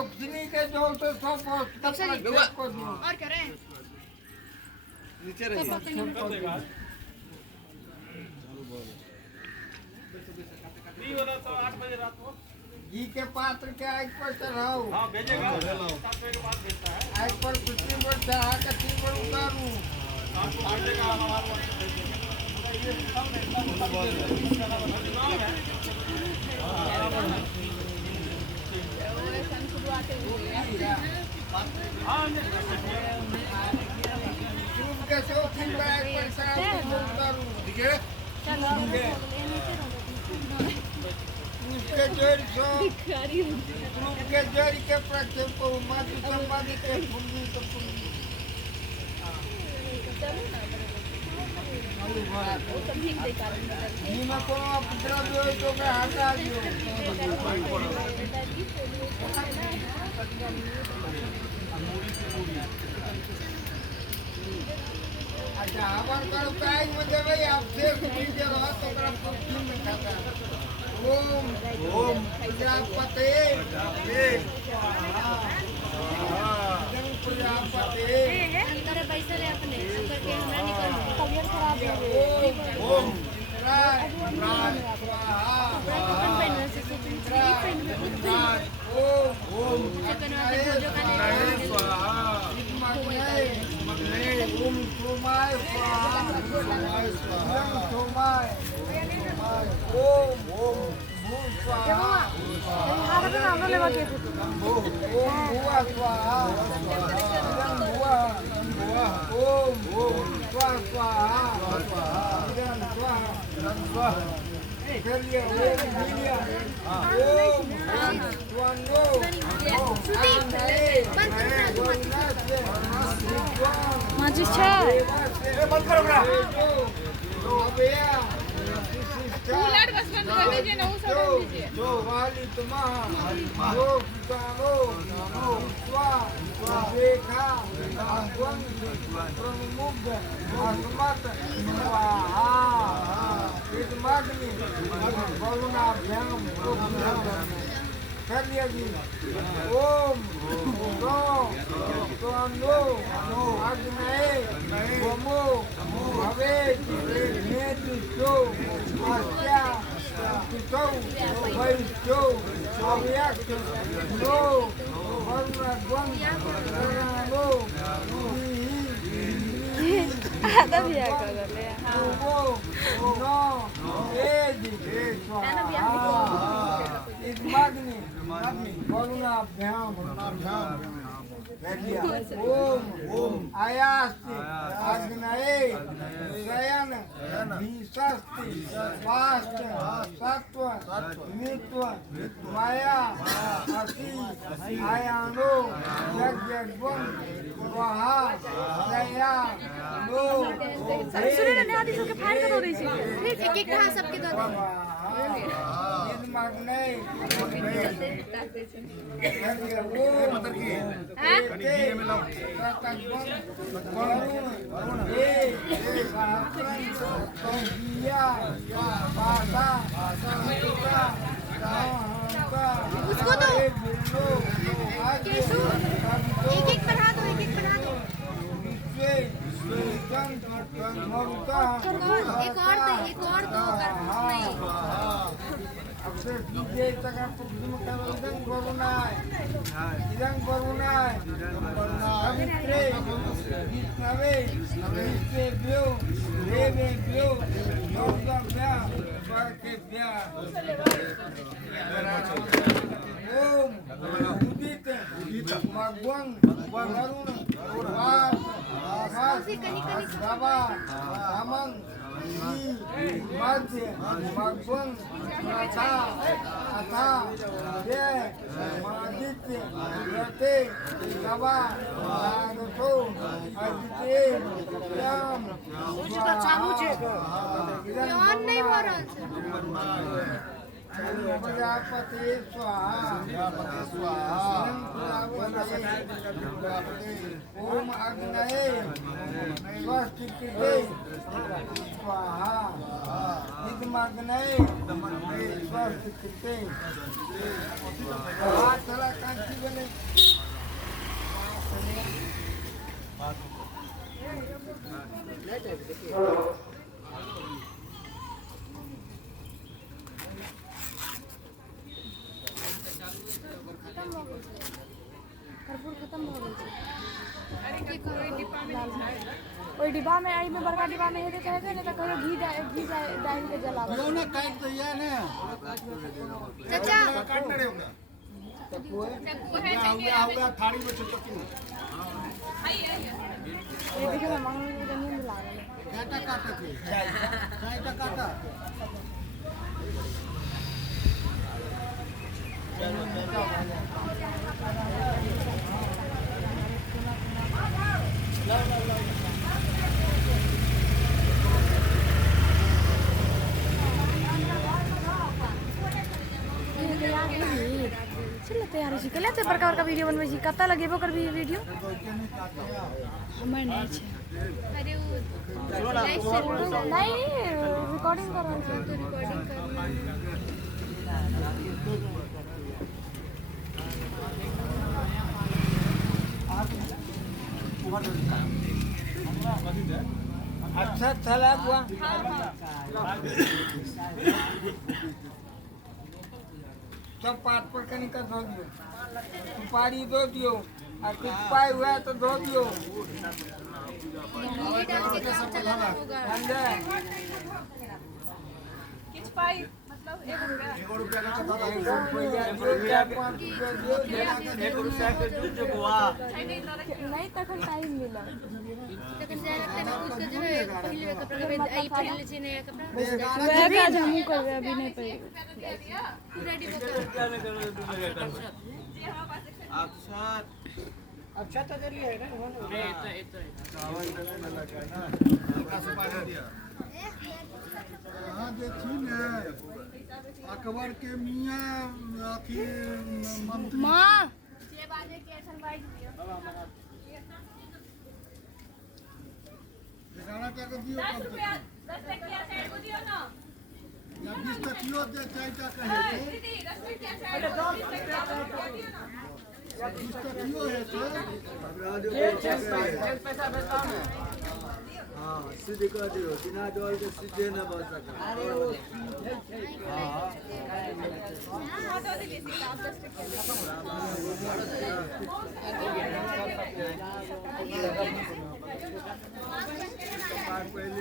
रोशनी के जोर से सब को दो। और क्या रहे नीचे रहिए तो 8 बजे रात को घी के पात्र के आग पर चढ़ाओ। हाँ भेजेगा 7 बजे के बाद भेजता है आग पर 3 बार चढ़ा के 3 बार उतारूं। आपको भेजेगा हमारा ये सब चुप के सो 3 बार आग पर चढ़ा के उतारूं। ठीक है उसके जोड़ सो के जोड़ के प्रत्येक को मातु समाधि के फुंदी तो फुंदी नीमा को अपना जो तो के हटा दियो। अच्छा हमार करो काई में देवे आपसे नीचे रहो तो करा पुष्टि में खाता। ओम ओम प्रजापते प्रजापते तेरे पैसे ले अपने करके हमरा निकल तबीयत खराब हो गई ओम राज राज स्वाहा ओम ओम स्वाहा ओम सोमाय स्वाहा सोमाय ओम ओम भू स्वाहा ओम भुआ स्वाहा ओम ओम स्वाहा स्वाहा चलिए ओम मीडिया ओम स्वांगो बंद करो बड़ा उलट बस बंद कर दीजिए ना उस सब दीजिए जो वाली तुम्हारा जो कानो स्वा देखा आगुन प्रमुख आत्मत स्वाहा इस मागनी बलुना भ्याम कर लिया जी ओम तो अग्नये वमो भवे नेतु सो आस्या किसौ वैश्यो अव्यक्त नो वर्णद्वं नो आधा भी आ कर ले वो नो एज इस मागनी वरुणा भ्याम ओम ओम आयास्ति अग्नये शयन भीषस्ति स्वास्थ्य सत्व मित्व माया अति आयानो यज्ञवं स्वाहा दया नो सुने ना आदि सबके फाड़ के दो दीजिए एक एक कहां सबके दो दे मागने उसको दो केशु एक एक बढ़ा दो एक एक बढ़ा दो एक और दो नहीं अक्षर कीजिए तक पुष्टि में इदं करुणाय पवित्रे विष्णवे विष्णुभ्यो देवेभ्यो योगभ्या स्वर्गेभ्य ओम उदित भगवान वरुण बाबा अमन मध्य मगुन अथा अथा ये मादित्य रते गवा नागतो अदिते राम उसका चाबू चेको यार नहीं मरा प्रजापति स्वाहा ओम अग्नये स्वस्तिकृते स्वाहा विद्मग्नये स्वस्तिकृते हाथ चला कांची बने कर्पूर खत्म हो गई ओई डिब्बा में आई में बड़का डिब्बा में हेते कहे ने त कहियो घी डाल के जलावे क्यों ना काट दिया ने चाचा काट ना रे होगा होगा थाली में चटकी ये देखिए मैं मंगल को नहीं मिला रहा काटा काटा थे काटा काटा चल तैयार छी कले ते प्रकार का वीडियो बनबै छी कत्ता लगेबो करबी वीडियो हमर नहीं छै अरे वो नहीं रिकॉर्डिंग कर रहल छी तो रिकॉर्डिंग करना अच्छा चला हुआ सब पाठ पर कहीं का धो दियो सुपारी दो दियो और कुछ पाए हुआ तो धो दियो ₹1 का चटा नहीं तखन टाइम मिला तखन जाय लगते ना उसके जो है पहले कपड़ा में आई पहले से नया कपड़ा वह काज हम करबे अभी नहीं पे रेडी अच्छा तो जल्दी है ना हाँ देखी ने अकबर के मियाँ अथी मंत्री मां 6 बजे के सनवाइज दियो 11 टका दियो 10 रुपया 10 टका साइड को दियो ना या 20 टकियो दे 4 टका है दीदी 10 टका साइड को दियो ना या 20 टकियो है तो पैसा बताओ ना हाँ सीधे कर दियो बिना डोल के सीधे ना बच सका अरे वो हां तो दिली सी आप 10 टका पहले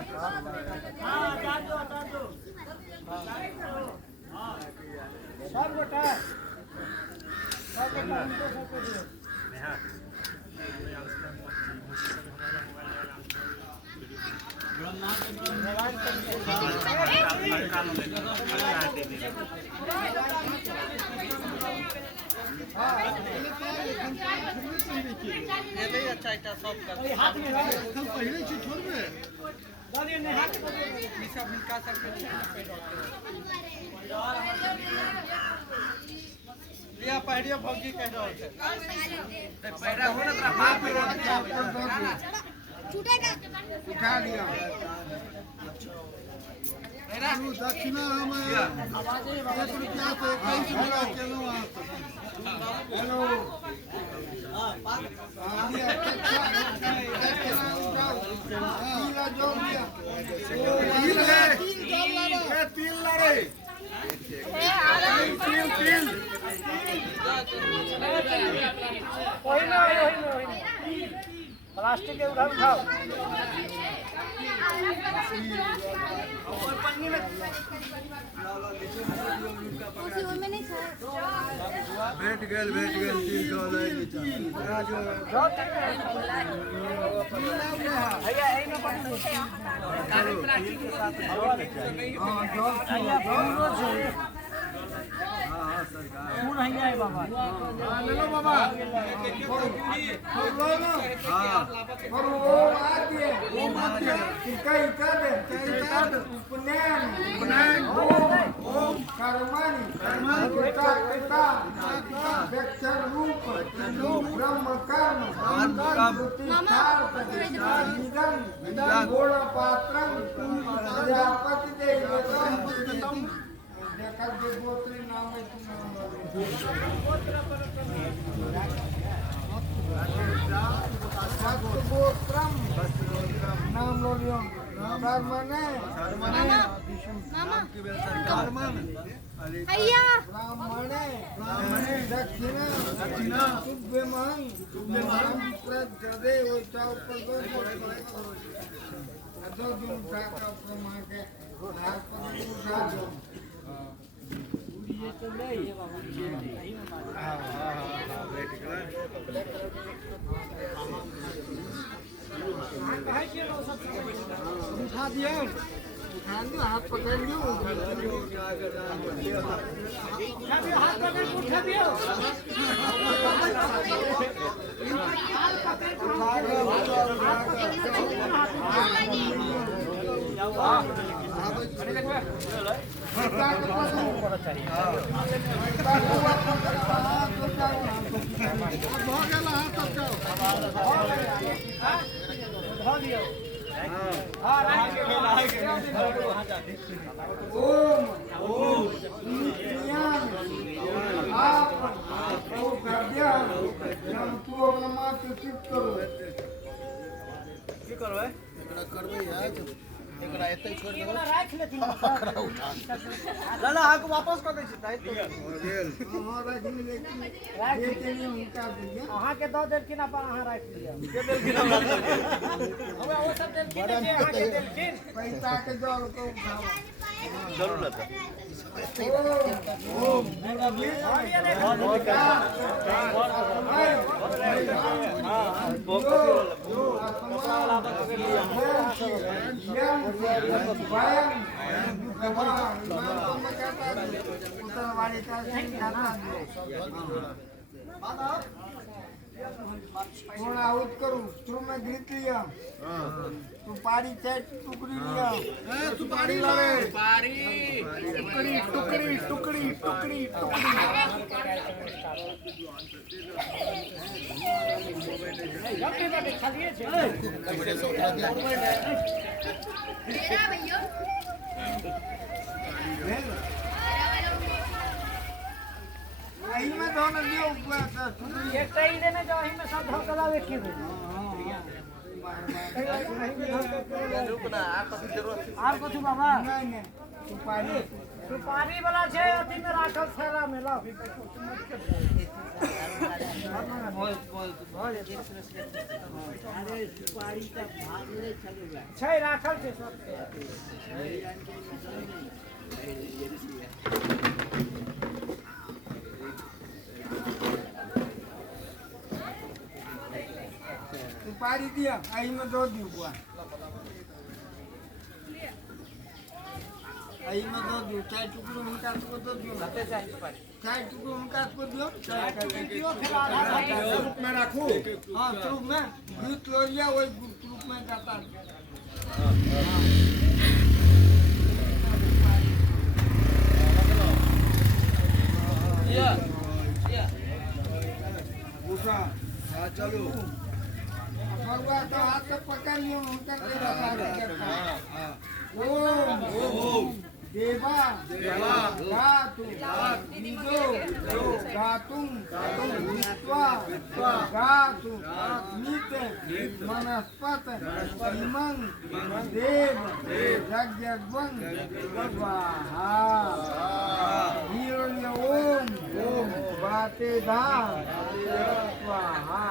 हाँ दादो दादो सब बेटा हाथ में पहले चीज छोड़ दे दादी ने हाथ में सब निकाल सकते लिया पहड़ियो भौजी कह रहा है पैदा हो ना तेरा बाप में छूटेगा उठा लिया दक्षिणा हम ₹1 से 21 मिला चलो आप हेलो तीन लारे प्लास्टिक के उठाओ उसी में नहीं था बैठ गए 3 डॉलर भैया यही में हाँ सरकार हाँ ले लो बाबा लो ना और ओम आद्य कई तद पुण्यन ओम कर्मणि पिता व्यक्षर रूप ब्रह्म कर्म निधन गोड़ पात्रं प्रजापति देवतम देखा जे गोत्री नाम है गोत्रम नाम लो लियो ब्राह्मणे अय्या ब्राह्मणे दक्षिणा शुभ्यमं प्रदे वो चाव पर दो दिन का प्रमाण के हाथ पर उठा दो ये तो ले ये बाबा हां उठा दिया हाथ पकड़ लियो हाथ पकड़ उठा दियो वापस कर अहाँ के दो देलखिन अपन अहाँ राख लिया के देलखिन हमरा वो सब देलखिन जे अहाँ के देलखिन पैसा के जल को उठाओ जरूर लेता ओम थोड़ा आउट करूं तू मैं ग्रीत लिया तू पारी चैट टुकड़ी लिया तू पारी लावे पारी टुकड़ी टुकड़ी टुकड़ी टुकड़ी टुकड़ी जब के खाली है मेरा भैया यही में दोन लियो एक ही देने जो यही में सब धो कला देखी आर कुछ बाबा नहीं सुपारी सुपारी वाला छे अथी में राखल थैला में ला अरे सुपारी का भाग नहीं चलेगा छै राखल छे सब सुपारी दिया आई में दो दी बुआ आई में दो दी चाय टुकड़े उनका को दो दियो लाते चाय सुपारी चाय टुकड़े उनका को दियो चाय टुकड़े दियो फिर आधा ग्रुप में रखो हां ग्रुप में ग्रुप लो लिया वही ग्रुप में करता या उठा हां चलो भगवान का हाथ से पकड़ लियो उनका ओम देवा देवा गातु निदो गातुम विश्वा गातु नित मनस्पत इमं देव यज्ञवं स्वाहा हिरण्य ओम बाते धा स्वाहा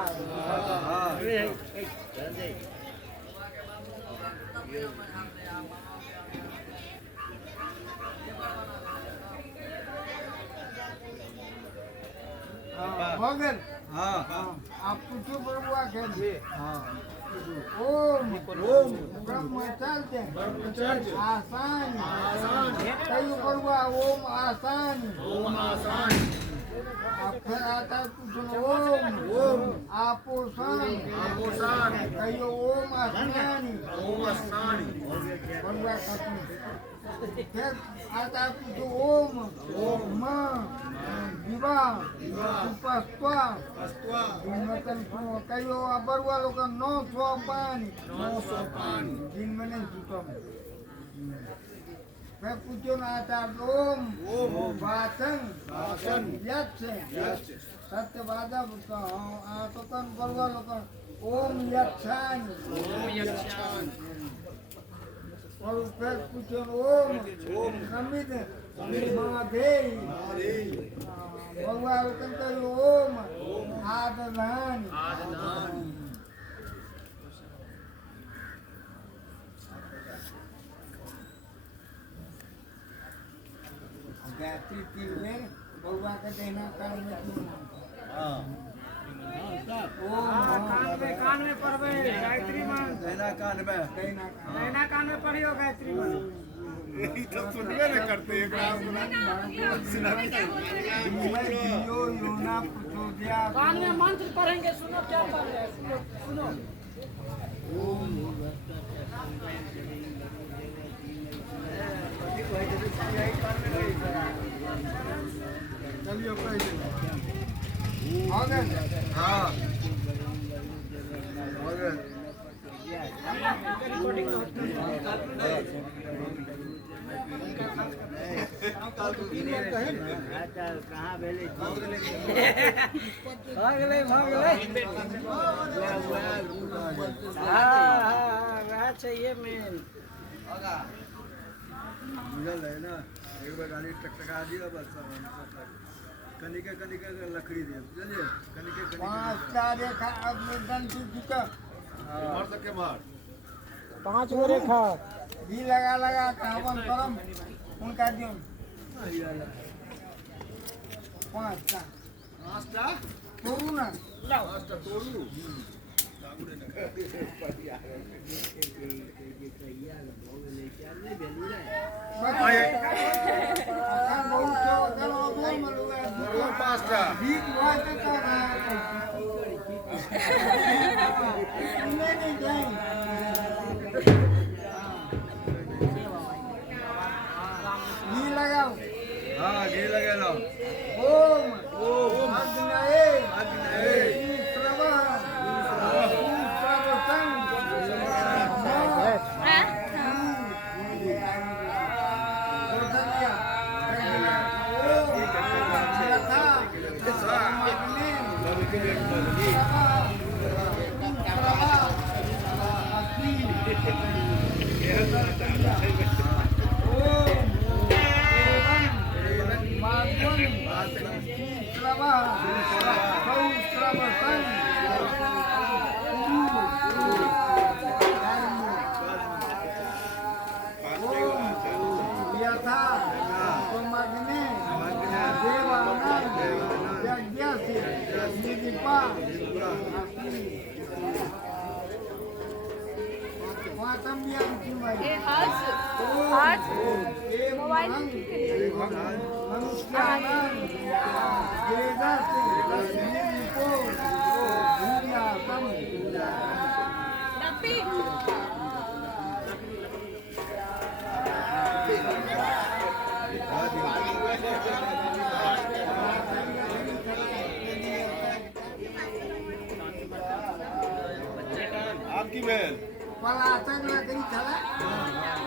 भगन हाँ आप पूछो बरुआ खेल हाँ ओम ओम ब्रह्मचर्य आसान आसान कई बरुआ ओम आसान ओम आपोषण कहियो ओम अस्नानी बनवा खत्म फिर आता पूछो ओम मां विवाह उपस्वा जिनमतन कहियो अबरवा लोग 900 पानी जिनमें नहीं छूटम मैं पूछो ना आता ओम वासन यक्ष सत्यवादा तो कन बरवा लोग ओम यक्षान और फिर पूछो ओम नमित महादेव बरवा लोग कहियो ओम आदधान गायत्री 3 बेर बउआ के देना कान में कान में पढ़बे गायत्री मां देना कान में पढ़ियो गायत्री मां यही तो सुनबे न करते एक रात यो योना पुछो दिया कान में मंत्र पढ़ेंगे, सुनो क्या पढ़ रहे हैं, सुनो चलियो कह दे हो गए हाँ हो गए कहाँ भेले चाहिए मेन बुझल है ना, एक बार गाड़ी टकटका दिया बस कनिके लकड़ी दे बुझलिए कनिके 5टा रेखा अब निर्धन चुका मार सके मार 5 गो रेखा भी लगा के हवन करम उनका दियो 5टा तोड़ू ना 5टा तोड़ू लगाओ हाँ घी लगे लो ओम अग्नये मोबाइल आपकी बहन पलाचक लकड़ी चला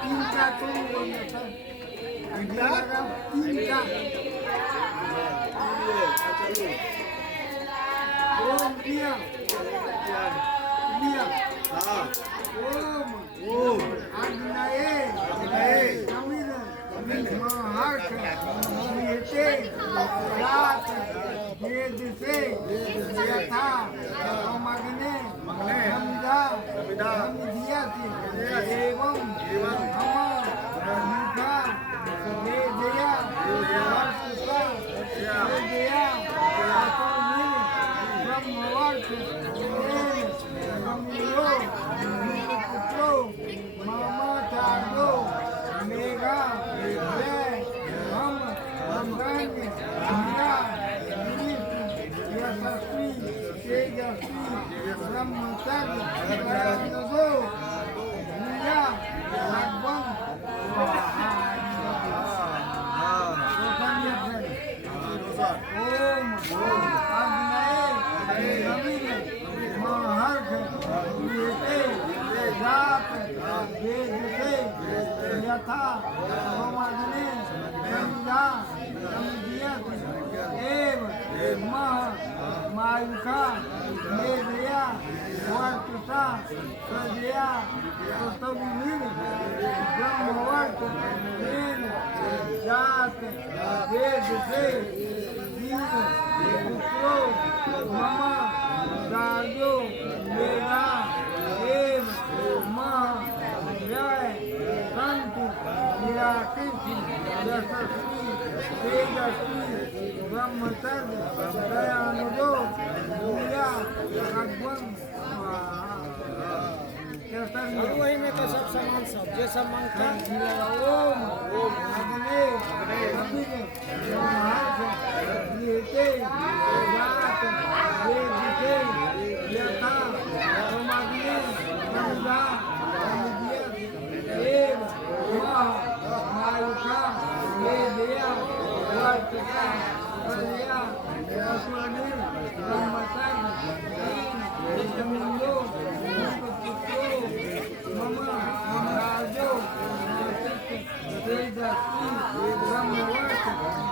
3टा तोड़ बोलने सर 3टा ओम दिया ओम अग्नये समिद महार्थ येते रात वेद से यथा अग्ने समझा दिया एवं मुखा दे दिया दिया ब्रह्मवर्ष पुत्रो मामा चार्यो मेघा जय हम यथा सोमाग्ने संज्ञा संज्ञात एव मह मायुषा मेधया वर्तुषा सजया सुतविमीन ब्रह्मवर्त तेन जात वेद से दीन पुत्रो मम राजो मेधा एव मह जय संतु निराकृति यशस्वी तेजस्वी ब्रह्मचर्य दयानुदो भूया भगवन वही में तो सब सामान सब जे सब मांगता ओम ओम अग्ने अग्नि ब्रह्मार्थ येते जात वेदिते यथा सोमाग्ने संज्ञा एव मह मायुषा मेधया वर्तुषा सजया सुतविमीन ब्रह्मचर्य तेन मम राजो तेजस्वी ब्रह्मवर्त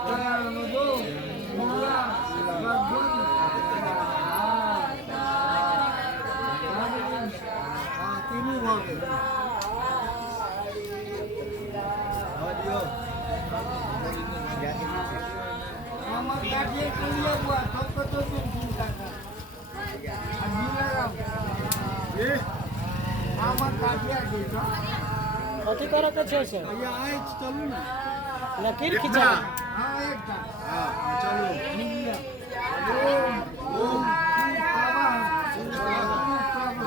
दयानुदो भूया भगवन तीनों हो गए हमारे काटिए के लिए हुआ सबको तो तुम चिंता कर हमारे काटिया के कथी करे के छै से भैया आइ चलू ना लकीर खिंचा हाँ एकदम हां चलू ओम ओम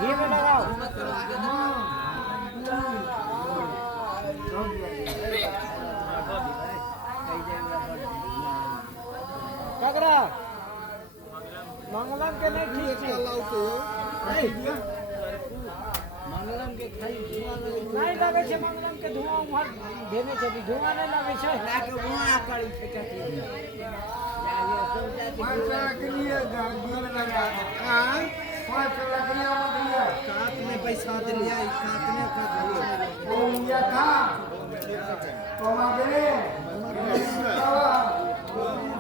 घी में लगाओ कगरा मंगलम के नहीं ठीक छै नहीं मंगलम के खाई धुआं नहीं लगे छै मंगलम के धुआं उमहर देने छै धुआं नहीं लगे छै लाके वहां करी छै कथी पैसा के लिए गाड़ी लगा हां 5 लाख लिया साथ में पैसा दे लिया साथ में का ओम यथा सोमाग्ने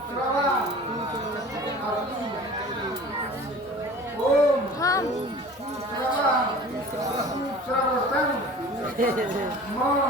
श्रवा ओम हम श्रवा श्रवसन मम